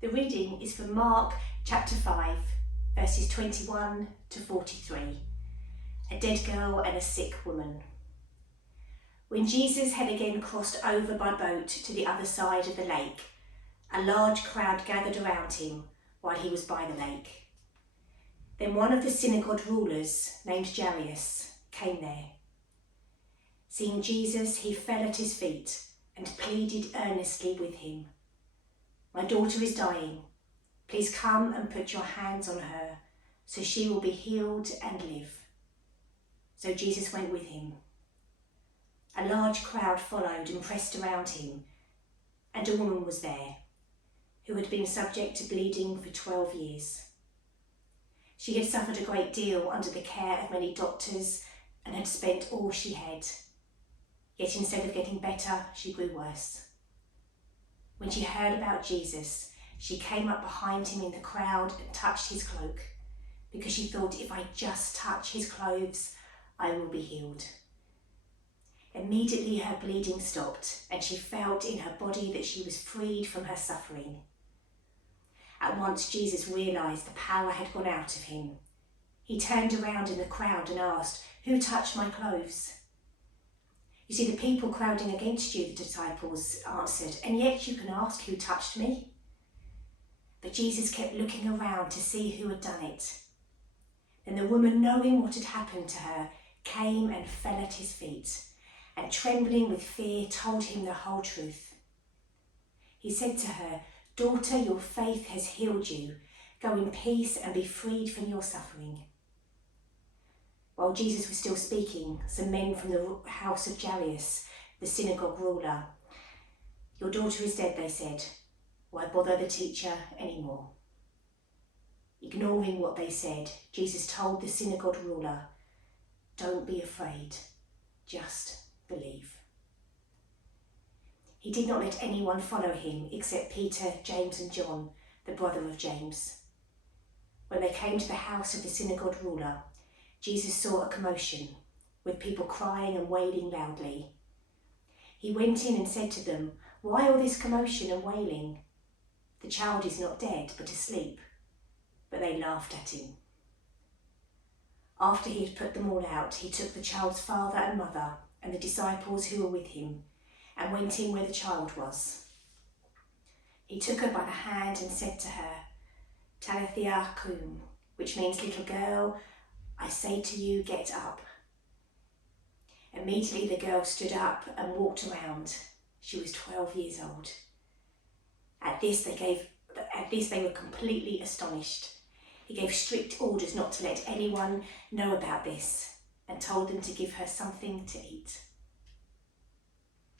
The reading is from Mark chapter 5, verses 21 to 43. A dead girl and a sick woman. When Jesus had again crossed over by boat to the other side of the lake, a large crowd gathered around him while he was by the lake. Then one of the synagogue rulers, named Jairus, came there. Seeing Jesus, he fell at his feet and pleaded earnestly with him. "My daughter is dying. Please come and put your hands on her, so she will be healed and live." So Jesus went with him. A large crowd followed and pressed around him, and a woman was there who had been subject to bleeding for 12 years. She had suffered a great deal under the care of many doctors and had spent all she had. Yet instead of getting better, she grew worse. When she heard about Jesus, she came up behind him in the crowd and touched his cloak, because she thought, "If I just touch his clothes, I will be healed." Immediately her bleeding stopped, and she felt in her body that she was freed from her suffering. At once Jesus realised the power had gone out of him. He turned around in the crowd and asked, "Who touched my clothes?" "You see the people crowding against you," the disciples answered, "and yet you can ask, 'Who touched me?'" But Jesus kept looking around to see who had done it. Then the woman, knowing what had happened to her, came and fell at his feet, and trembling with fear told him the whole truth. He said to her, "Daughter, your faith has healed you. Go in peace and be freed from your suffering." While Jesus was still speaking, some men from the house of Jairus, the synagogue ruler, "Your daughter is dead," they said. "Why bother the teacher anymore?" Ignoring what they said, Jesus told the synagogue ruler, "Don't be afraid, just believe." He did not let anyone follow him except Peter, James and John, the brother of James. When they came to the house of the synagogue ruler, Jesus saw a commotion, with people crying and wailing loudly. He went in and said to them, "Why all this commotion and wailing? The child is not dead, but asleep." But they laughed at him. After he had put them all out, he took the child's father and mother and the disciples who were with him and went in where the child was. He took her by the hand and said to her, "Talitha kum," which means, "Little girl, I say to you, get up." Immediately the girl stood up and walked around. She was 12 years old. At this they were completely astonished. He gave strict orders not to let anyone know about this and told them to give her something to eat.